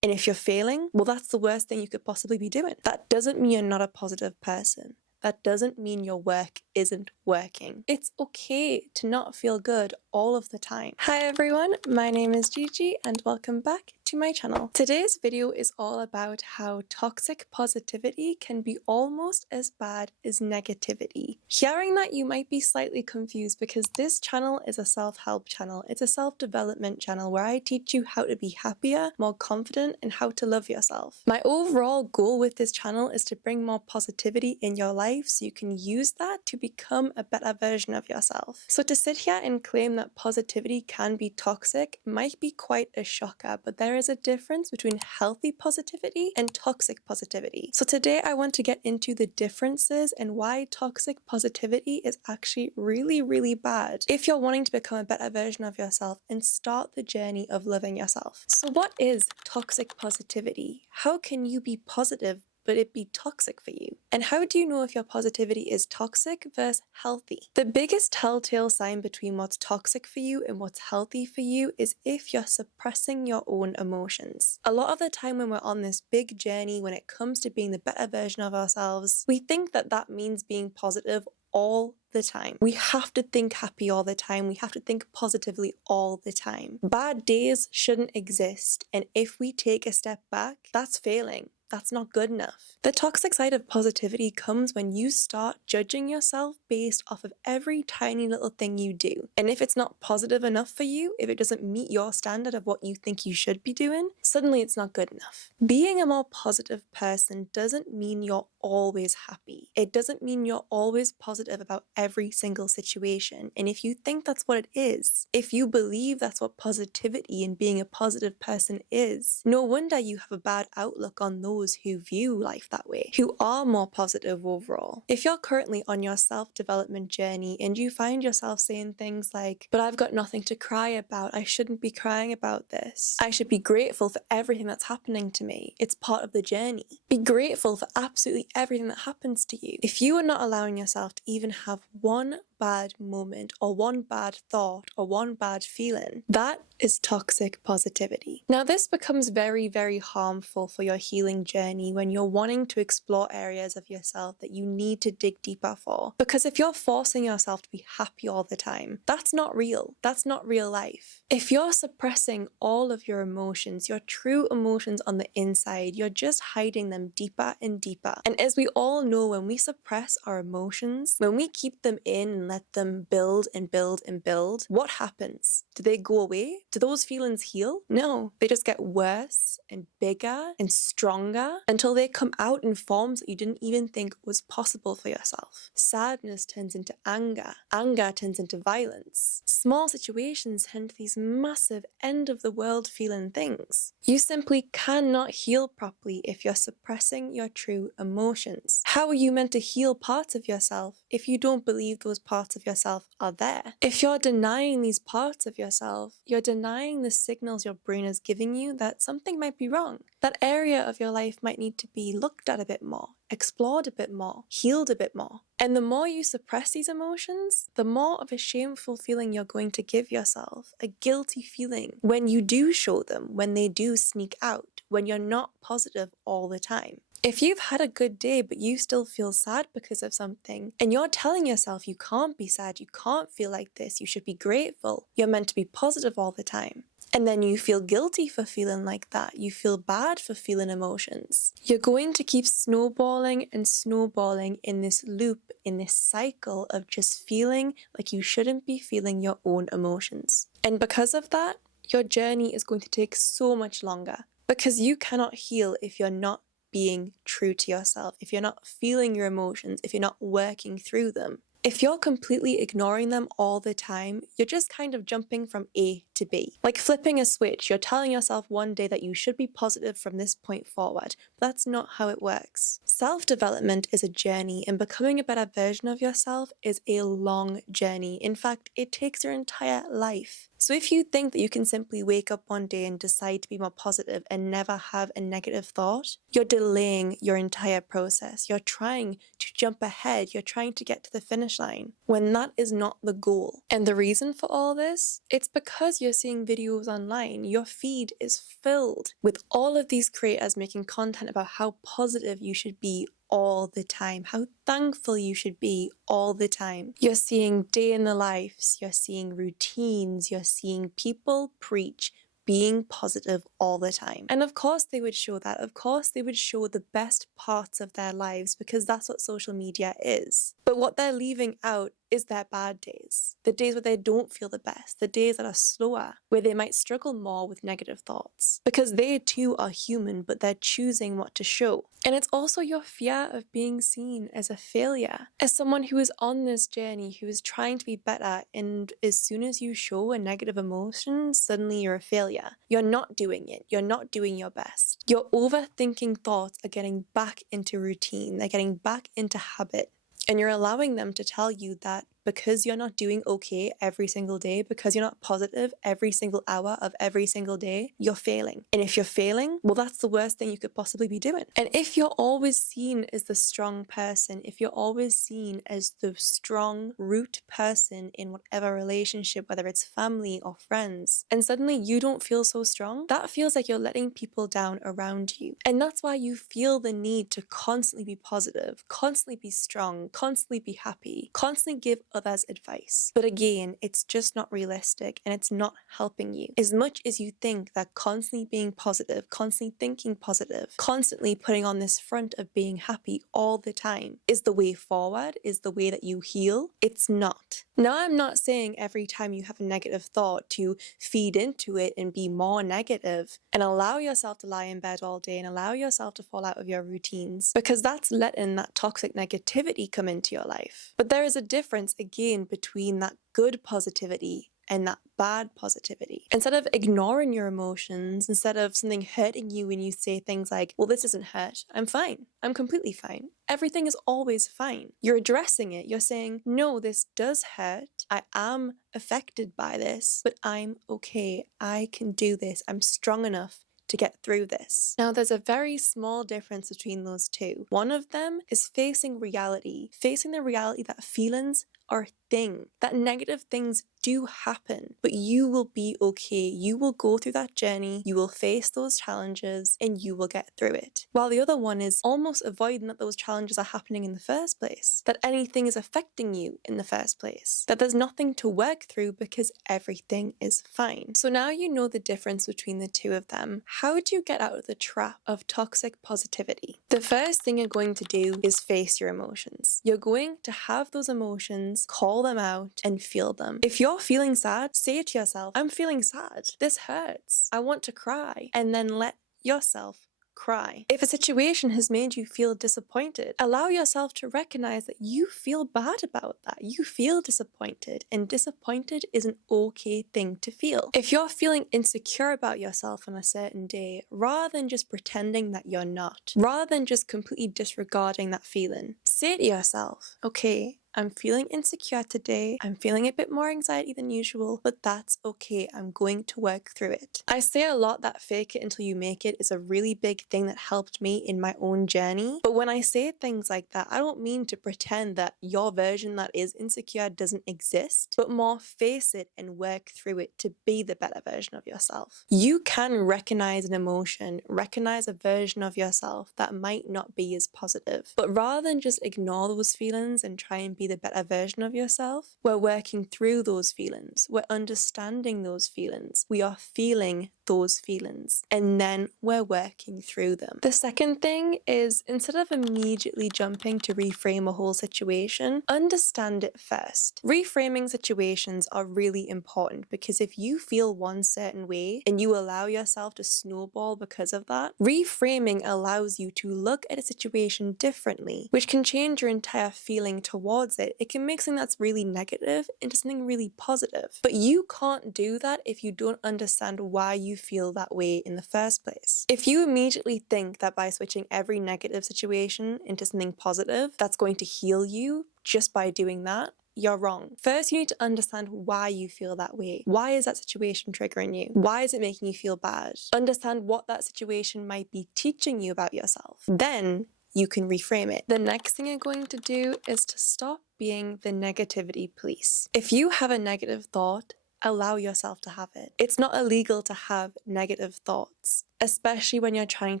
And if you're failing, well, that's the worst thing you could possibly be doing. That doesn't mean you're not a positive person. That doesn't mean your work isn't working. It's okay to not feel good all of the time. Hi everyone, my name is Gigi and welcome back to my channel. Today's video is all about how toxic positivity can be almost as bad as negativity. Hearing that, you might be slightly confused because this channel is a self-help channel. It's a self-development channel where I teach you how to be happier, more confident, and how to love yourself. My overall goal with this channel is to bring more positivity in your life so you can use that to become a better version of yourself. So to sit here and claim that positivity can be toxic might be quite a shocker, but there is a difference between healthy positivity and toxic positivity. So today I want to get into the differences and why toxic positivity is actually really, really bad if you're wanting to become a better version of yourself and start the journey of loving yourself. So what is toxic positivity? How can you be positive but it be toxic for you? And how do you know if your positivity is toxic versus healthy? The biggest telltale sign between what's toxic for you and what's healthy for you is if you're suppressing your own emotions. A lot of the time when we're on this big journey, when it comes to being the better version of ourselves, we think that that means being positive all the time. We have to think happy all the time. We have to think positively all the time. Bad days shouldn't exist. And if we take a step back, that's failing. That's not good enough. The toxic side of positivity comes when you start judging yourself based off of every tiny little thing you do. And if it's not positive enough for you, if it doesn't meet your standard of what you think you should be doing, suddenly it's not good enough. Being a more positive person doesn't mean you're always happy. It doesn't mean you're always positive about every single situation. And if you think that's what it is, if you believe that's what positivity and being a positive person is, no wonder you have a bad outlook on those who view life that way, who are more positive overall. If you're currently on your self-development journey and you find yourself saying things like, but I've got nothing to cry about, I shouldn't be crying about this, I should be grateful for everything that's happening to me, it's part of the journey. Be grateful for absolutely everything that happens to you. If you are not allowing yourself to even have one bad moment or one bad thought or one bad feeling, that is toxic positivity. Now this becomes very, very harmful for your healing journey when you're wanting to explore areas of yourself that you need to dig deeper for. Because if you're forcing yourself to be happy all the time, that's not real. That's not real life. If you're suppressing all of your emotions, your true emotions on the inside, you're just hiding them deeper and deeper. And as we all know, when we suppress our emotions, when we keep them in and let them build and build and build, what happens? Do they go away? Do those feelings heal? No, they just get worse and bigger and stronger until they come out in forms that you didn't even think was possible for yourself. Sadness turns into anger. Anger turns into violence. Small situations turn to these massive end of the world feeling things. You simply cannot heal properly if you're suppressing your true emotions. How are you meant to heal parts of yourself if you don't believe those parts of yourself are there? If you're denying these parts of yourself, you're denying the signals your brain is giving you that something might be wrong. That area of your life might need to be looked at a bit more, explored a bit more, healed a bit more. And the more you suppress these emotions, the more of a shameful feeling you're going to give yourself, a guilty feeling when you do show them, when they do sneak out, when you're not positive all the time. If you've had a good day but you still feel sad because of something, and you're telling yourself you can't be sad, you can't feel like this, you should be grateful, you're meant to be positive all the time, and then you feel guilty for feeling like that, you feel bad for feeling emotions, you're going to keep snowballing and snowballing in this loop, in this cycle of just feeling like you shouldn't be feeling your own emotions. And because of that, your journey is going to take so much longer, because you cannot heal if you're not being true to yourself, if you're not feeling your emotions, if you're not working through them. If you're completely ignoring them all the time, you're just kind of jumping from A to B. Like flipping a switch, you're telling yourself one day that you should be positive from this point forward. But that's not how it works. Self-development is a journey, and becoming a better version of yourself is a long journey. In fact, it takes your entire life. So if you think that you can simply wake up one day and decide to be more positive and never have a negative thought, you're delaying your entire process. You're trying to jump ahead. You're trying to get to the finish line when that is not the goal. And the reason for all this, it's because you're seeing videos online. Your feed is filled with all of these creators making content about how positive you should be all the time, how thankful you should be all the time. You're seeing day in the lives, you're seeing routines, you're seeing people preach being positive all the time. And of course they would show that. Of course they would show the best parts of their lives because that's what social media is. But what they're leaving out is their bad days. The days where they don't feel the best, the days that are slower, where they might struggle more with negative thoughts. Because they too are human, but they're choosing what to show. And it's also your fear of being seen as a failure, as someone who is on this journey, who is trying to be better, and as soon as you show a negative emotion, suddenly you're a failure. You're not doing it. You're not doing your best. Your overthinking thoughts are getting back into routine. They're getting back into habit. And you're allowing them to tell you that because you're not doing okay every single day, because you're not positive every single hour of every single day, you're failing. And if you're failing, well, that's the worst thing you could possibly be doing. And if you're always seen as the strong person, if you're always seen as the strong root person in whatever relationship, whether it's family or friends, and suddenly you don't feel so strong, that feels like you're letting people down around you. And that's why you feel the need to constantly be positive, constantly be strong, constantly be happy, constantly give others advice. But again, it's just not realistic and it's not helping you. As much as you think that constantly being positive, constantly thinking positive, constantly putting on this front of being happy all the time is the way forward, is the way that you heal, it's not. Now, I'm not saying every time you have a negative thought to feed into it and be more negative and allow yourself to lie in bed all day and allow yourself to fall out of your routines, because that's letting that toxic negativity come into your life. But there is a difference again between that good positivity and that bad positivity. Instead of ignoring your emotions, instead of something hurting you when you say things like, well, this isn't hurt, I'm fine, I'm completely fine. Everything is always fine. You're addressing it. You're saying, no, this does hurt. I am affected by this, but I'm okay. I can do this. I'm strong enough to get through this. Now, there's a very small difference between those two. One of them is facing reality, facing the reality that feelings are a thing, that negative things do happen, but you will be okay. You will go through that journey, you will face those challenges, and you will get through it. While the other one is almost avoiding that those challenges are happening in the first place, that anything is affecting you in the first place, that there's nothing to work through because everything is fine. So now you know the difference between the two of them. How do you get out of the trap of toxic positivity? The first thing you're going to do is face your emotions. You're going to have those emotions, call them out, and feel them. If you're feeling sad, say to yourself, I'm feeling sad. This hurts. I want to cry. And then let yourself cry. If a situation has made you feel disappointed, allow yourself to recognize that you feel bad about that. You feel disappointed, and disappointed is an okay thing to feel. If you're feeling insecure about yourself on a certain day, rather than just pretending that you're not, rather than just completely disregarding that feeling, say to yourself, okay, I'm feeling insecure today. I'm feeling a bit more anxiety than usual, but that's okay. I'm going to work through it. I say a lot that fake it until you make it is a really big thing that helped me in my own journey. But when I say things like that, I don't mean to pretend that your version that is insecure doesn't exist, but more face it and work through it to be the better version of yourself. You can recognize an emotion, recognize a version of yourself that might not be as positive. But rather than just ignore those feelings and try and be the better version of yourself, we're working through those feelings. We're understanding those feelings. We are feeling those feelings, and then we're working through them. The second thing is, instead of immediately jumping to reframe a whole situation, understand it first. Reframing situations are really important because if you feel one certain way and you allow yourself to snowball because of that, reframing allows you to look at a situation differently, which can change your entire feeling towards it. It can make something that's really negative into something really positive. But you can't do that if you don't understand why you feel that way in the first place. If you immediately think that by switching every negative situation into something positive, that's going to heal you just by doing that, you're wrong. First, you need to understand why you feel that way. Why is that situation triggering you? Why is it making you feel bad? Understand what that situation might be teaching you about yourself. Then you can reframe it. The next thing you're going to do is to stop being the negativity police. If you have a negative thought, allow yourself to have it. It's not illegal to have negative thoughts, especially when you're trying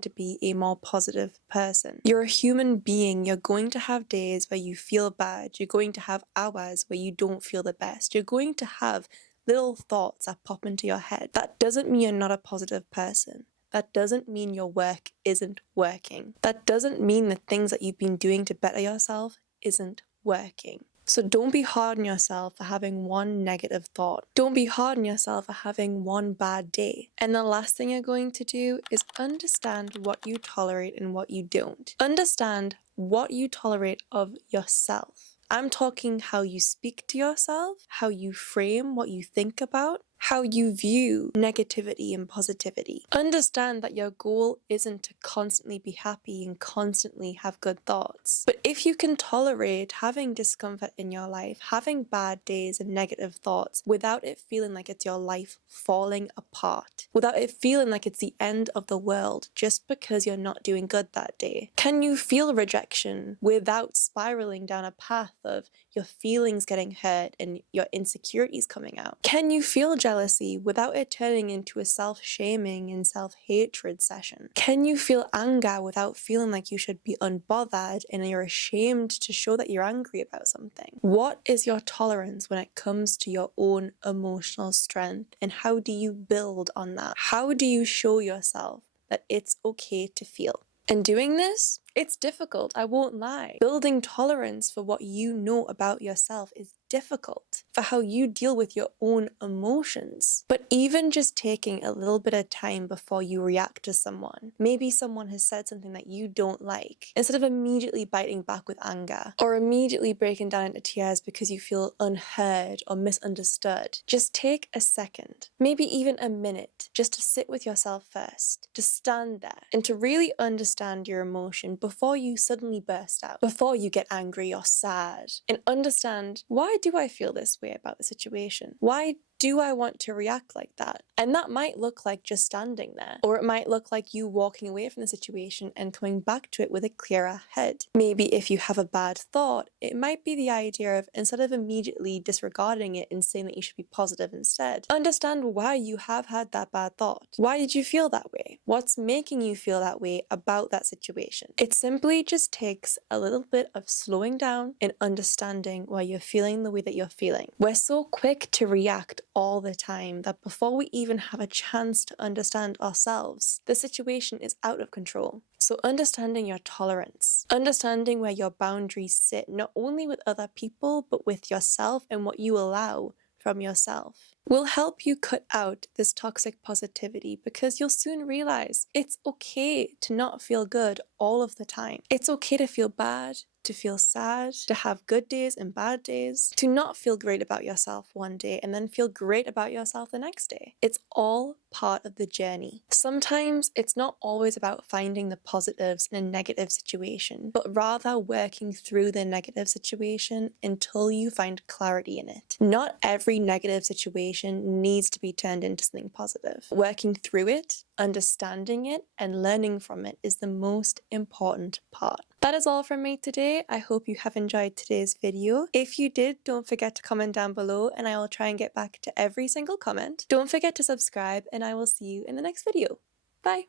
to be a more positive person. You're a human being. You're going to have days where you feel bad. You're going to have hours where you don't feel the best. You're going to have little thoughts that pop into your head. That doesn't mean you're not a positive person. That doesn't mean your work isn't working. That doesn't mean the things that you've been doing to better yourself isn't working. So don't be hard on yourself for having one negative thought. Don't be hard on yourself for having one bad day. And the last thing you're going to do is understand what you tolerate and what you don't. Understand what you tolerate of yourself. I'm talking how you speak to yourself, how you frame what you think about, how you view negativity and positivity. Understand that your goal isn't to constantly be happy and constantly have good thoughts. But if you can tolerate having discomfort in your life, having bad days and negative thoughts without it feeling like it's your life falling apart, without it feeling like it's the end of the world just because you're not doing good that day, can you feel rejection without spiraling down a path of your feelings getting hurt and your insecurities coming out? Can you feel jealousy without it turning into a self-shaming and self-hatred session? Can you feel anger without feeling like you should be unbothered and you're ashamed to show that you're angry about something? What is your tolerance when it comes to your own emotional strength, and how do you build on that? How do you show yourself that it's okay to feel? And doing this, it's difficult, I won't lie. Building tolerance for what you know about yourself is difficult, for how you deal with your own emotions. But even just taking a little bit of time before you react to someone, maybe someone has said something that you don't like, instead of immediately biting back with anger, or immediately breaking down into tears because you feel unheard or misunderstood, just take a second, maybe even a minute, just to sit with yourself first, to stand there, and to really understand your emotion before you suddenly burst out, before you get angry or sad, and understand, why do I feel this way about the situation? Why do I want to react like that? And that might look like just standing there, or it might look like you walking away from the situation and coming back to it with a clearer head. Maybe if you have a bad thought, it might be the idea of, instead of immediately disregarding it and saying that you should be positive instead, understand why you have had that bad thought. Why did you feel that way? What's making you feel that way about that situation? It simply just takes a little bit of slowing down and understanding why you're feeling the way that you're feeling. We're so quick to react all the time that before we even have a chance to understand ourselves, the situation is out of control. So understanding your tolerance, understanding where your boundaries sit, not only with other people, but with yourself and what you allow from yourself, will help you cut out this toxic positivity, because you'll soon realize it's okay to not feel good all of the time. It's okay to feel bad, to feel sad, to have good days and bad days, to not feel great about yourself one day and then feel great about yourself the next day. It's all part of the journey. Sometimes it's not always about finding the positives in a negative situation, but rather working through the negative situation until you find clarity in it. Not every negative situation needs to be turned into something positive. Working through it, understanding it, and learning from it is the most important part. That is all from me today. I hope you have enjoyed today's video. If you did, don't forget to comment down below and I will try and get back to every single comment. Don't forget to subscribe and I will see you in the next video. Bye!